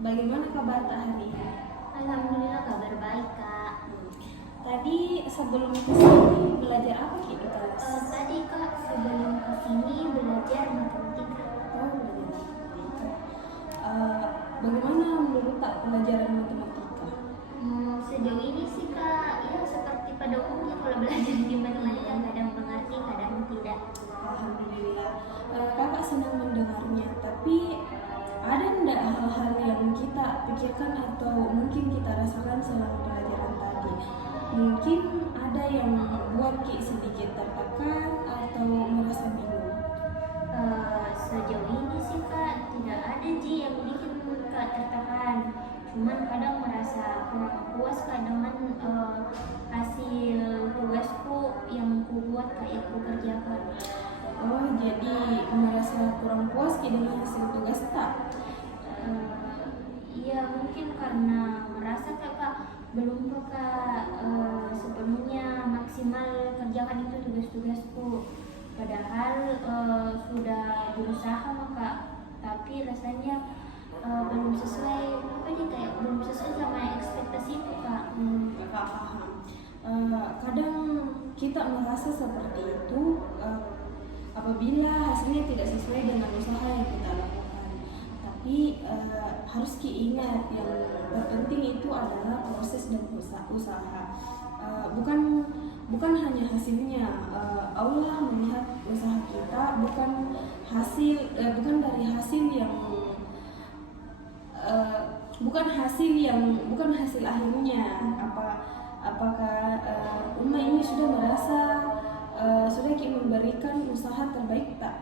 Bagaimana kabar Kak hari ini? Alhamdulillah kabar baik Kak. Tadi sebelum kesini belajar apa Ki di kelas? Tadi Kak sebelum kesini belajar matematika. Oh, belajar matematika. Bagaimana menurut Kak pelajaran matematika? Sejauh ini sih Kak, ya seperti pada umumnya kalau belajar di matematika kadang mengerti, kadang tidak. Alhamdulillah. Kakak senang mendengarnya, tapi ada enggak hal-hal yang kita pikirkan atau mungkin kita rasakan selama pelajaran tadi? Mungkin ada yang buat Ki sedikit tertekan atau merasa bingung. Sejauh ini sih Kak tidak ada yang bikin Kak tertekan. Cuman kadang merasa kurang puas Kak dengan hasil tugasku yang ku buat kayak ku kerjakan. Oh, jadi merasa kurang puas Ki dengan hasil tugas tak? Iya mungkin karena merasa Kakak belum sepenuhnya maksimal kerjakan itu tugasku. Padahal sudah berusaha Kak, tapi rasanya belum sesuai kayak belum sesuai sama ekspektasi itu Kak. Kakak paham. Kadang kita merasa seperti itu apabila hasilnya tidak sesuai dengan usaha yang kita lakukan. Tapi harus ingat yang terpenting itu adalah proses dan usaha. Bukan hanya hasilnya. Allah melihat usaha kita, bukan dari hasil yang bukan hasil akhirnya. Apakah umat ini sudah merasa sudah memberikan usaha terbaik tak?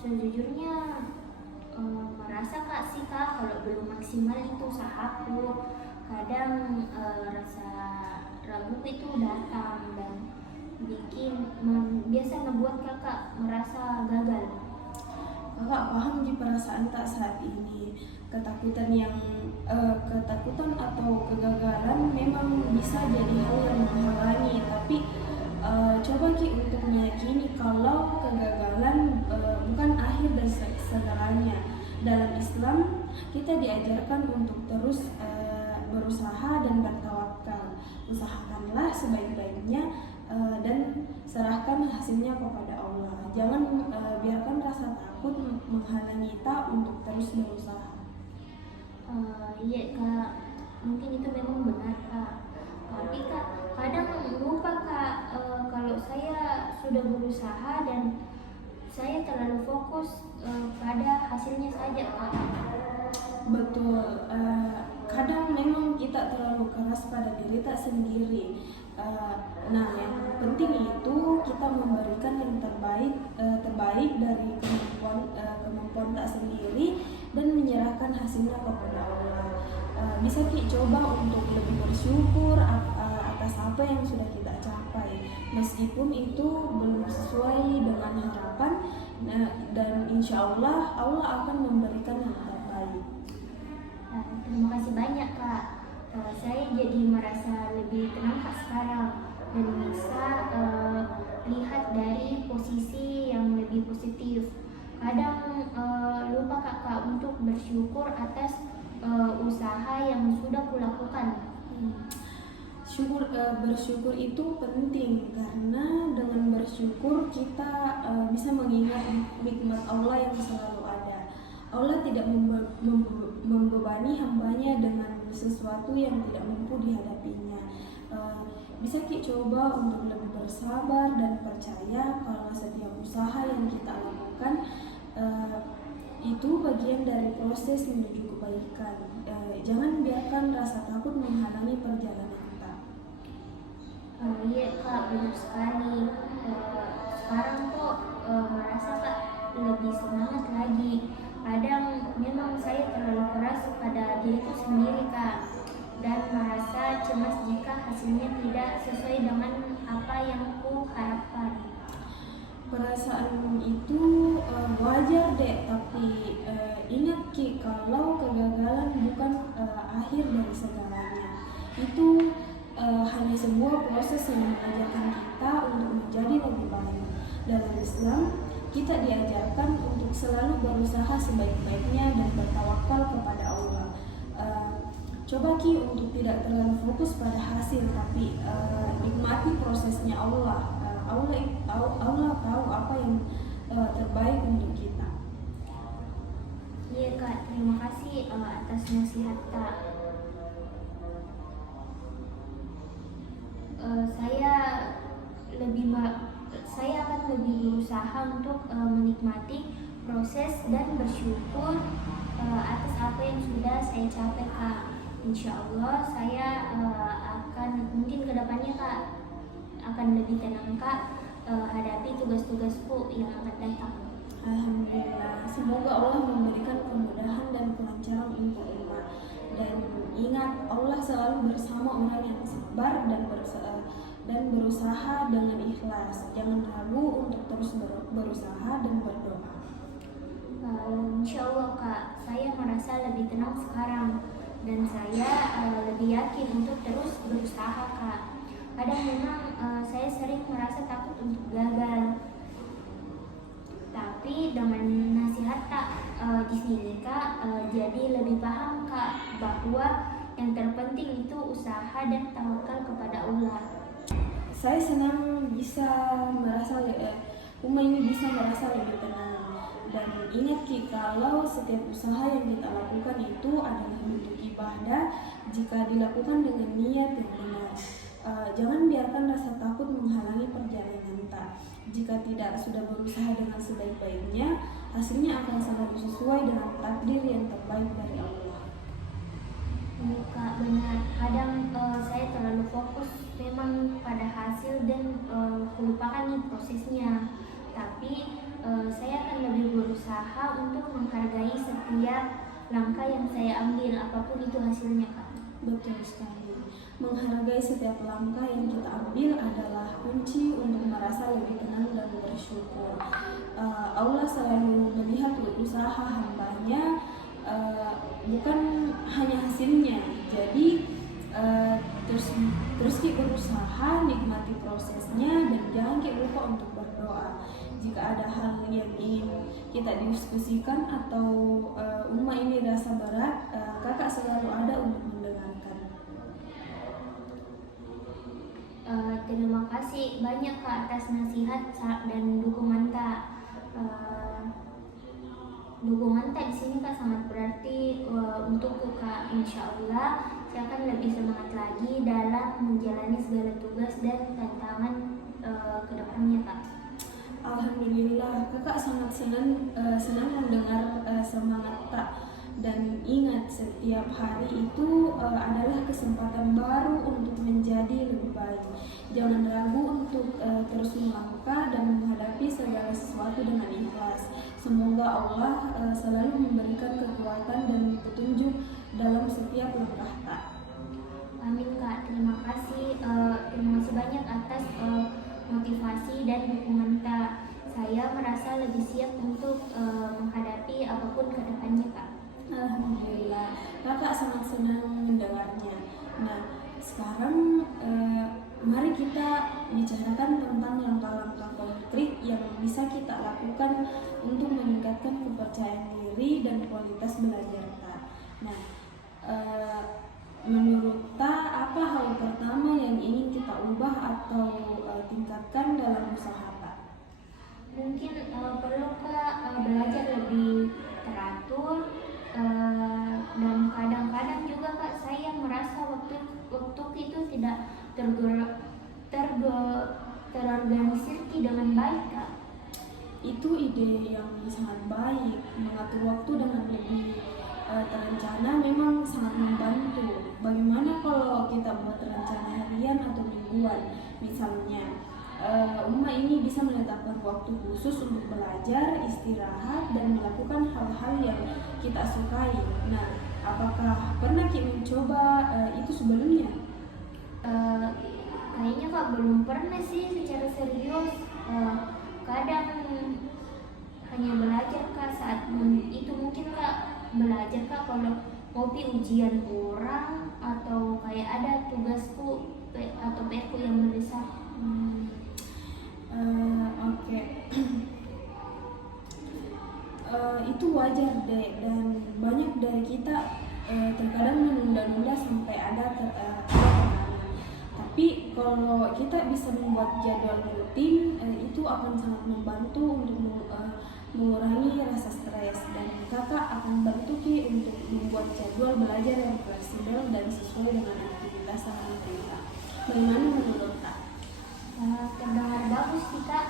Sejujurnya merasa Kak sih Kak kalau belum maksimal itu usahaku. Kadang rasa ragu itu datang dan biasa ngebuat Kakak merasa gagal. Kakak paham di perasaan tak saat ini. Ketakutan atau kegagalan memang bisa jadi hal yang menghalangi, tapi coba Ki untuk meyakini kalau kegagalan bukan akhir dari segalanya. Dalam Islam kita diajarkan untuk terus berusaha dan bertawakal. Usahakanlah sebaik-baiknya dan serahkan hasilnya kepada Allah. Jangan biarkan rasa takut menghalangi kita untuk terus berusaha. Iya Kak, mungkin itu memang benar Kak. Tapi Kak kadang lupa Kak kalau saya sudah berusaha dan saya terlalu fokus pada hasilnya saja Kak. Betul. Kadang memang kita terlalu keras pada diri tak sendiri. Nah, yang penting itu kita memberikan yang terbaik dari kemampuan tak sendiri dan menyerahkan hasilnya kepada Allah. Bisa Ki coba untuk lebih bersyukur atas apa yang sudah kita capai, meskipun itu belum sesuai dengan harapan. Dan insya Allah akan memberikan yang terbaik. Terima kasih banyak Kak. Saya jadi merasa lebih tenang Kak sekarang dan bisa lihat dari posisi yang lebih positif. Kadang lupa Kakak untuk bersyukur atas usaha yang sudah kulakukan. Bersyukur itu penting karena dengan bersyukur kita bisa mengingat nikmat Allah yang selalu ada. Allah tidak membebani hambanya dengan sesuatu yang tidak mampu dihadapinya. Bisa Ki coba untuk lebih bersabar dan percaya kalau setiap usaha yang kita lakukan itu bagian dari proses menuju kebaikan. Jangan biarkan rasa takut menghalangi perjalanan kita. Iya Kak, benar sekali. Sekarang kok merasa Kak lebih semangat lagi. Kadang memang saya terlalu keras pada diriku sendiri Kak, dan merasa cemas jika hasilnya tidak sesuai dengan apa yang ku harapkan. Perasaan itu wajar deh, tapi ingat Ki kalau kegagalan bukan akhir dari segalanya. Itu hanya sebuah proses yang mengajarkan kita untuk menjadi lebih baik. Dalam Islam kita diajarkan untuk selalu berusaha sebaik-baiknya dan bertawakal kepada Allah. Coba Ki untuk tidak terlalu fokus pada hasil, tapi nikmati prosesnya Allah. Allah tahu apa yang terbaik untuk kita. Iya Kak, terima kasih atas nasihat Kak. Saya akan lebih berusaha untuk menikmati proses dan bersyukur atas apa yang sudah saya capai Kak. Insya Allah saya akan mungkin kedepannya Kak akan lebih tenang Kak hadapi tugas-tugasku yang akan datang. Alhamdulillah, semoga Allah memberikan kemudahan dan kelancaran untuk umat. Dan ingat, Allah selalu bersama orang yang sabar dan berusaha dengan ikhlas. Jangan ragu untuk terus berusaha dan berdoa. Insya Allah Kak, saya merasa lebih tenang sekarang dan saya lebih yakin untuk terus berusaha Kak. Kadang memang saya sering merasa takut untuk gagal. Tapi dengan nasihat Kak di sini Kak jadi lebih paham Kak bahwa yang terpenting itu usaha dan tawakal kepada Allah. Saya senang bisa merasa Uma ini bisa merasa lebih tenang. Dan ingat Ki, kalau setiap usaha yang kita lakukan itu adalah bentuk ibadah jika dilakukan dengan niat yang benar. Jangan biarkan rasa takut menghalangi perjalanan kita. Jika tidak sudah berusaha dengan sebaik-baiknya, hasilnya akan selalu sesuai dengan takdir yang terbaik dari Allah. Iya Kak, benar. Kadang saya terlalu fokus memang pada hasil dan melupakan nih prosesnya. Tapi saya akan lebih berusaha untuk menghargai setiap langkah yang saya ambil, apapun itu hasilnya Kak. Betul sekali. Menghargai setiap langkah yang kita ambil adalah kunci untuk merasa lebih tenang dan bersyukur. Allah selalu melihat usaha hambanya, bukan hanya hasilnya. Jadi terus kita berusaha, nikmati prosesnya, dan jangan kita lupa untuk berdoa. Jika ada hal yang ingin kita diskusikan atau umat ini rasa berat, kakak selalu ada untuk mendengarkan. Terima kasih banyak Kak atas nasihat dan dukungan Kak. Dukungan Kak di sini Kak sangat berarti untukku Kak. Insya Allah saya akan lebih semangat lagi dalam menjalani segala tugas dan tantangan kedepannya Kak. Alhamdulillah, kakak sangat senang mendengar semangat Kak. Dan ingat, setiap hari itu adalah kesempatan baru untuk menjadi lebih baik. Jangan ragu untuk terus melangkah dan menghadapi segala sesuatu dengan ikhlas. Semoga Allah selalu memberikan kekuatan dan petunjuk dalam setiap langkah Kak. Amin Kak, terima kasih banyak atas motivasi dan dukungan Kak. Saya merasa lebih siap untuk menghadapi apapun ke depannya Kak. Alhamdulillah, kakak sangat senang mendengarnya. Nah, sekarang mari kita bicarakan tentang langkah-langkah konkret yang bisa kita lakukan untuk meningkatkan kepercayaan diri dan kualitas belajar kita. Nah, menurut Ta, apa hal pertama yang ingin kita ubah atau tingkatkan dalam usaha Ta? Mungkin perlu Kak belajar lebih teratur. Dan kadang-kadang juga Kak saya merasa waktu itu tidak terorganisir dengan baik Kak. Itu ide yang sangat baik. Mengatur waktu dengan lebih terencana memang sangat membantu. Bagaimana kalau kita buat rencana harian atau mingguan? Misalnya Uma ini bisa menetapkan waktu khusus untuk belajar, istirahat, dan melakukan hal-hal yang kita sukai. Nah, apakah pernah kita mencoba itu sebelumnya? Kayaknya Kak belum pernah sih secara serius. Kadang hanya belajar Kak saat itu mungkin Kak belajar Kak kalau ngopi ujian kurang atau kayak ada tugasku atau PR-ku yang mendesak. Oke. itu wajar deh, dan banyak dari kita terkadang menunda-nunda sampai ada tekanan. Tapi kalau kita bisa membuat jadwal rutin, itu akan sangat membantu untuk mengurangi rasa stres, dan kakak akan bantu Ki untuk membuat jadwal belajar yang fleksibel dan sesuai dengan aktivitas sehari-hari Kak. Bagaimana menurut Kak? Terdengar bagus sih Kak.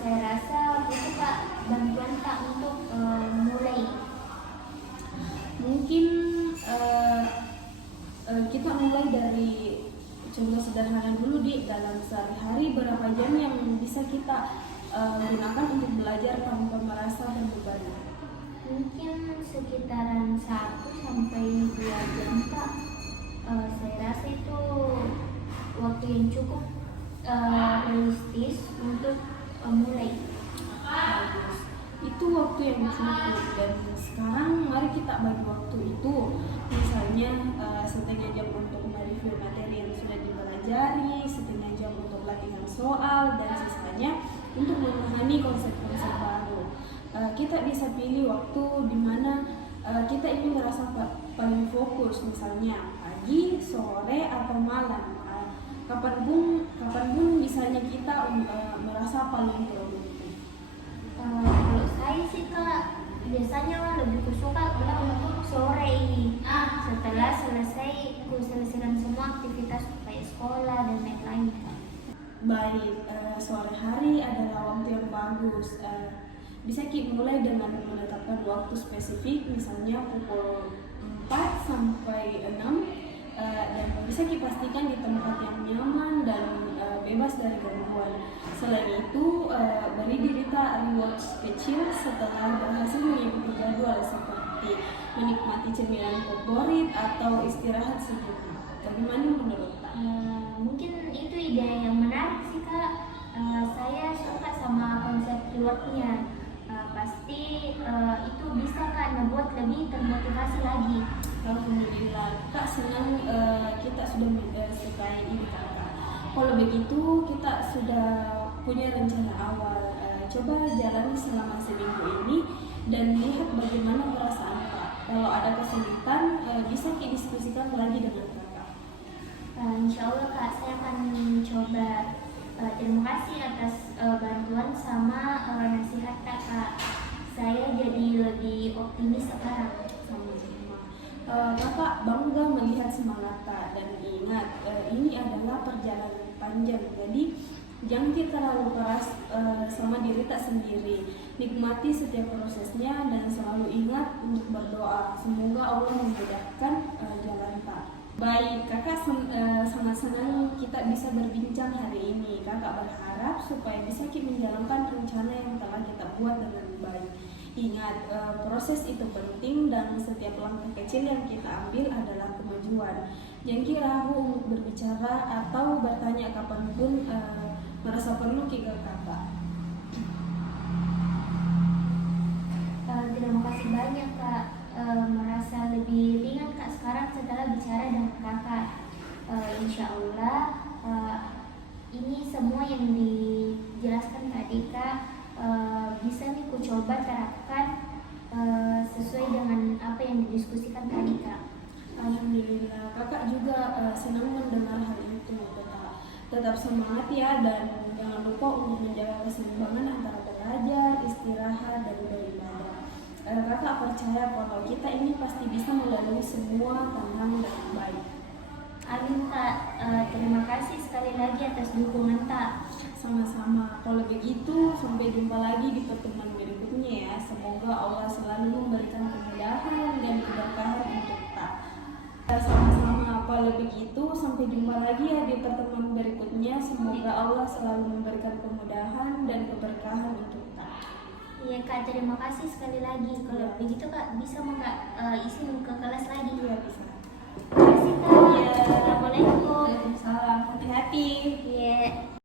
Saya rasa itu Kak bantuan Kak untuk mulai. Mungkin kita mulai dari contoh sederhana dulu dalam sehari-hari berapa jam yang bisa kita gunakan untuk belajar tanpa merasa terbebani. Mungkin sekitaran 1 sampai 2 jam Kak. Saya rasa itu waktu yang cukup realistis untuk mulai. Bagus. Itu waktu yang cukup, dan sekarang mari kita bagi waktu itu. Misalnya setengah jam untuk mereview materi yang sudah dipelajari, setengah jam untuk latihan soal, dan sisanya untuk memahami konsep-konsep baru. Kita bisa pilih waktu di mana kita ingin merasa paling fokus, misalnya pagi, sore, atau malam. Kapanpun misalnya kita merasa paling produktif. Kalau saya sih Kak, biasanya lebih suka untuk sore ini. Setelah selesai selesaikan semua aktivitas kayak sekolah dan lain-lain. Baik, sore hari adalah waktu yang bagus. Bisa kita mulai dengan menetapkan waktu spesifik, misalnya pukul 4 sampai 6, dan bisa kita pastikan di tempat yang nyaman dan bebas dari gangguan. Selain itu, beri diri rewards kecil setelah berhasil mengikuti jadwal, seperti menikmati cemilan favorit atau istirahat sejenak. Bagaimana menurut Kak? Mungkin itu ide yang menarik sih Kak. Saya suka sama konsep rewardnya. Pasti itu bisa Kak membuat lebih termotivasi lagi. Alhamdulillah, Kak senang kita sudah menyelesaikan ini Kakak. Kalau begitu kita sudah punya rencana awal. Coba jalani selama seminggu ini dan lihat bagaimana perasaan Kak. Kalau ada kesulitan, bisa didiskusikan lagi dengan Kakak. Insya Allah Kak, saya akan mencoba. Terima kasih atas bantuan sama nasihat Kak. Saya jadi lebih optimis sekarang. Sama-sama. Kakak bangga melihat semangat Kak, dan ingat ini adalah perjalanan panjang. Jadi jangan kita terlalu keras sama diri tak sendiri. Nikmati setiap prosesnya dan selalu ingat untuk berdoa. Semoga Allah memudahkan jalan Kak. Baik, Kakak sangat senang kita bisa berbincang hari ini. Kakak berharap supaya bisa kita menjalankan rencana yang telah kita buat dengan baik. Ingat, proses itu penting dan setiap langkah kecil yang kita ambil adalah kemajuan. Jangan ragu untuk berbicara atau bertanya kapanpun merasa perlu ke Kakak. Terima kasih banyak Kak. Merasa lebih ringan Kak sekarang setelah bicara dengan Kakak. Insya Allah ini semua yang dijelaskan tadi Kak bisa nih ku coba terapkan sesuai dengan apa yang didiskusikan tadi Kak. Alhamdulillah, Kakak juga senang mendengar hal itu. Tetap semangat ya, dan jangan lupa untuk menjaga keseimbangan antara belajar, istirahat, dan beribadah. Kakak percaya kalau kita ini pasti bisa melalui semua tantangan dengan baik. Amin Kak. Terima kasih sekali lagi atas dukungan Kak. Sama-sama. Kalau begitu, sampai jumpa lagi di pertemuan berikutnya ya. Semoga Allah selalu memberikan kemudahan dan keberkahan untuk Kak. Sama-sama. Kalau begitu, sampai jumpa lagi ya di pertemuan berikutnya. Semoga Allah selalu memberikan kemudahan dan keberkahan untuk Kak. Iya Kak, terima kasih sekali lagi. Kalau begitu Kak, bisa mau Kak izin ke kelas lagi? Iya, bisa. Terima kasih Kak. Iya. Assalamualaikum. Waalaikumsalam. Hati-hati. Iya.